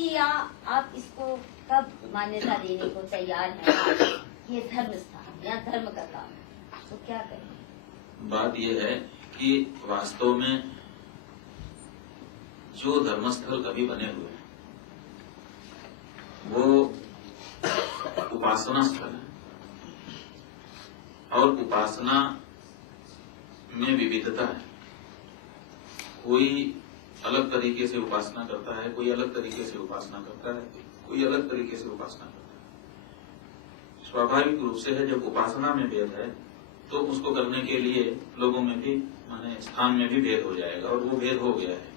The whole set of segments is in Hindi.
आपकी यहाँ आप इसको कब मान्यता देने को तैयार हैं? ये धर्म स्थान या धर्म का काम है, तो क्या करें? बात यह है कि वास्तव में जो धर्मस्थल अभी बने हुए हैं वो उपासना स्थल है, और उपासना में विविधता है। कोई अलग तरीके से उपासना करता है, कोई अलग तरीके से उपासना करता है, कोई अलग तरीके से उपासना करता है। स्वाभाविक रूप से है, जब उपासना में भेद है तो उसको करने के लिए लोगों में भी, माने स्थान में भी भेद हो जाएगा, और वो भेद हो गया है।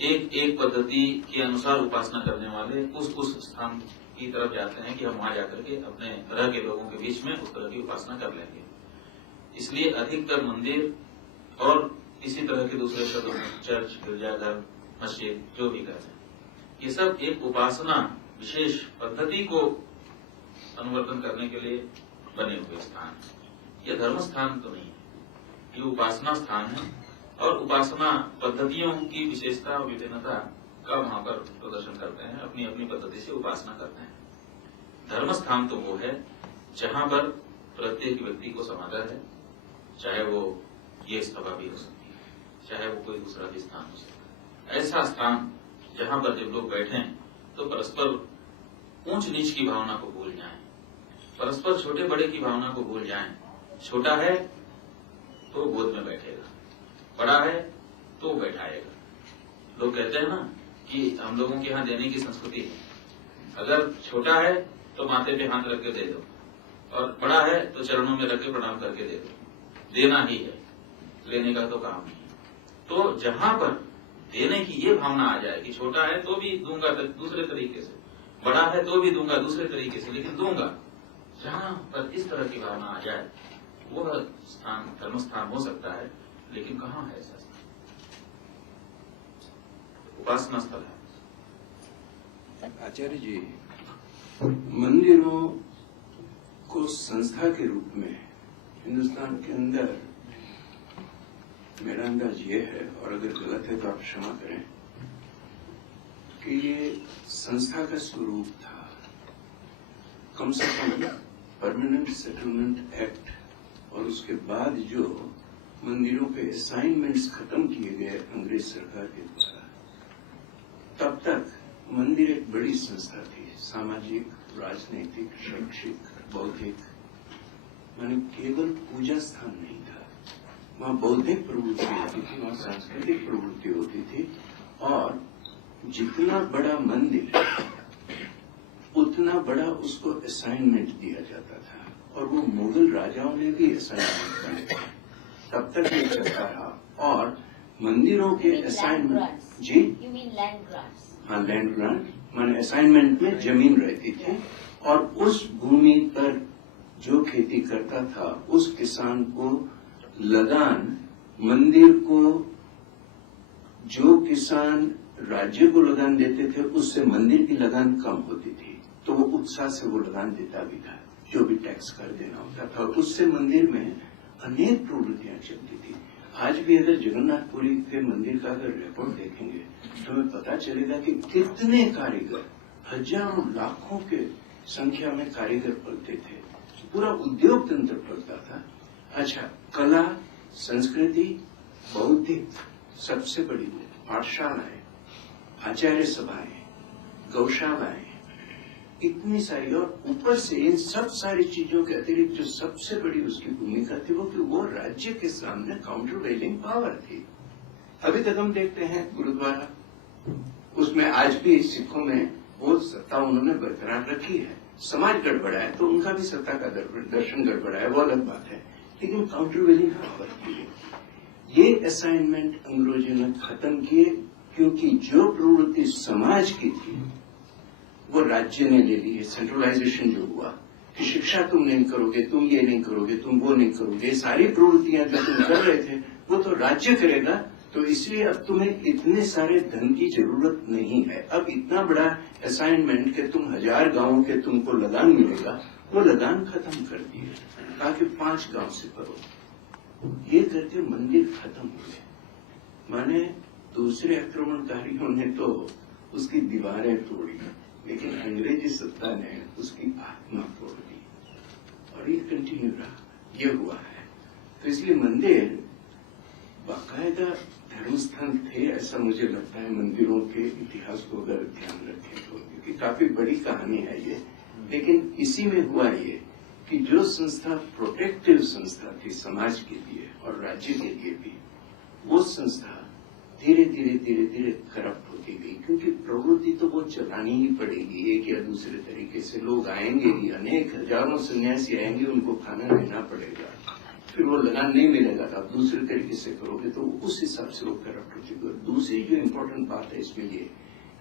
एक पद्धति के अनुसार उपासना करने वाले उस स्थान की तरफ जाते हैं कि हम वहां जाकर के अपने तरह के लोगों के बीच में उस तरह की उपासना कर लेंगे। इसलिए अधिकतर मंदिर और इसी तरह के दूसरे शब्दों में चर्च, गिरजाघर, मस्जिद जो भी कहते हैं, ये सब एक उपासना विशेष पद्धति को अनुवर्तन करने के लिए बने हुए स्थान है। यह धर्म स्थान तो नहीं है, ये उपासना स्थान है, और उपासना पद्धतियों की विशेषता और विभिन्नता का वहां पर प्रदर्शन करते हैं, अपनी अपनी पद्धति से उपासना करते हैं। धर्म स्थान तो वो है जहां पर प्रत्येक व्यक्ति को समादर है, चाहे वो ये सभा भी हो सकती है, चाहे वो कोई दूसरा भी स्थान हो सकता है। ऐसा स्थान जहां पर जब लोग बैठें तो परस्पर ऊंच नीच की भावना को भूल जाएं, परस्पर छोटे बड़े की भावना को भूल जाएं। छोटा है तो गोद में बैठेगा, बड़ा है तो बैठाएगा। लोग कहते हैं ना कि हम लोगों के यहाँ देने की संस्कृति है। अगर छोटा है तो माथे पे हाथ रख के दे दो, और बड़ा है तो चरणों में रख के प्रणाम करके दे दो। देना ही है, लेने का तो काम नहीं है। तो जहां पर देने की ये भावना आ जाए कि छोटा है तो भी दूंगा दूसरे तरीके से, बड़ा है तो भी दूंगा दूसरे तरीके से, लेकिन दूंगा, जहां पर इस तरह की भावना आ जाए वह स्थान धर्म स्थान हो सकता है। लेकिन कहाँ है ऐसा स्थान? उपासना स्थल है। आचार्य जी, मंदिरों को संस्था के रूप में हिंदुस्तान के अंदर मेरा अंदाज ये है, और अगर गलत है तो आप क्षमा करें, कि ये संस्था का स्वरूप था। कम से कम परमानेंट सेटलमेंट एक्ट और उसके बाद जो मंदिरों पे असाइनमेंट्स खत्म किए गए अंग्रेज सरकार के द्वारा, तब तक मंदिर एक बड़ी संस्था थी, सामाजिक, राजनीतिक, शैक्षिक, बौद्धिक, माने केवल पूजा स्थान नहीं था। वहाँ बौद्धिक प्रवृत्ति होती थी, वहाँ सांस्कृतिक प्रवृत्ति होती थी, और जितना बड़ा मंदिर उतना बड़ा उसको असाइनमेंट दिया जाता था, और वो मुगल राजाओं ने भी असाइनमेंट दिए, तब तक ये चलता रहा। और मंदिरों के असाइनमेंट, जी, यू मीन लैंड ग्रांट्स? हाँ, लैंड ग्रांट माने असाइनमेंट में जमीन रहती थी, और उस भूमि पर जो खेती करता था उस किसान को लगान, मंदिर को जो किसान राज्य को लगान देते थे उससे मंदिर की लगान कम होती थी, तो वो उत्साह से वो लगान देता भी था, जो भी टैक्स कर देना होता था। उससे मंदिर में अनेक प्रवृत्तियां चलती थी। आज भी अगर जगन्नाथपुरी के मंदिर का अगर रिकॉर्ड देखेंगे तो हमें पता चलेगा कि कितने कारीगर, हजारों लाखों के संख्या में कारीगर पलते थे, पूरा उद्योग तंत्र पलता था। अच्छा, कला, संस्कृति, बौद्धिक, सबसे बड़ी पाठशालाएं, आचार्य सभाएं, गौशालाएं, इतनी सारी, और ऊपर से इन सब सारी चीजों के अतिरिक्त जो सबसे बड़ी उसकी भूमिका थी वो कि वो राज्य के सामने काउंटर वेलिंग पावर थी। अभी तक हम देखते हैं गुरुद्वारा, उसमें आज भी सिखों में वो सत्ता उन्होंने बरकरार रखी है। समाज गड़बड़ा है तो उनका भी सत्ता का दर्शन गड़बड़ा है, वो अलग बात है, लेकिन काउंटर वेलिंग पावर थी। ये असाइनमेंट अंग्रेजों ने खत्म किए, क्योंकि जो प्रवृत्ति समाज की थी वो राज्य ने ले ली है। सेंट्रलाइजेशन जो हुआ कि शिक्षा तुम नहीं करोगे, तुम ये नहीं करोगे, तुम वो नहीं करोगे, सारी प्रवृत्तियां जो तुम कर रहे थे वो तो राज्य करेगा, तो इसलिए अब तुम्हें इतने सारे धन की जरूरत नहीं है। अब इतना बड़ा असाइनमेंट कि तुम 1000 गांवों के तुमको लगान मिलेगा, वो लगान खत्म कर दिए, कहा कि 5 गांव से करो। ये करके मंदिर खत्म हुए। माने दूसरे आक्रमणकारियों ने तो उसकी दीवारें तोड़ी, लेकिन अंग्रेजी सत्ता ने उसकी आत्मा तोड़ दी और ये कंटिन्यू रहा, ये हुआ है। तो इसलिए मंदिर बाकायदा धर्मस्थान थे, ऐसा मुझे लगता है मंदिरों के इतिहास को अगर ध्यान रखें तो, क्योंकि काफी बड़ी कहानी है ये। लेकिन इसी में हुआ ये कि जो संस्था प्रोटेक्टिव संस्था थी समाज के लिए और राज्य के लिए भी, वो संस्था धीरे धीरे करप्ट होती गई, क्योंकि प्रवृत्ति तो वो चलानी ही पड़ेगी एक या दूसरे तरीके से। लोग आएंगे ही, अनेक हजारों सन्यासी आएंगे, उनको खाना देना पड़ेगा, फिर वो लगान नहीं मिलेगा तो आप दूसरे तरीके से करोगे, तो उस हिसाब से वो करप्ट होती गई। दूसरी जो इम्पोर्टेंट बात है इसमें ये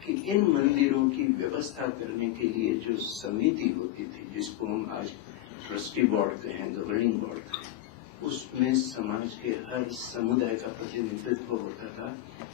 कि इन मंदिरों की व्यवस्था करने के लिए जो समिति होती थी, जिसको हम आज ट्रस्टी बोर्ड कहें, गवर्निंग बोर्ड कहें, उसमें समाज के हर समुदाय का प्रतिनिधित्व होता था।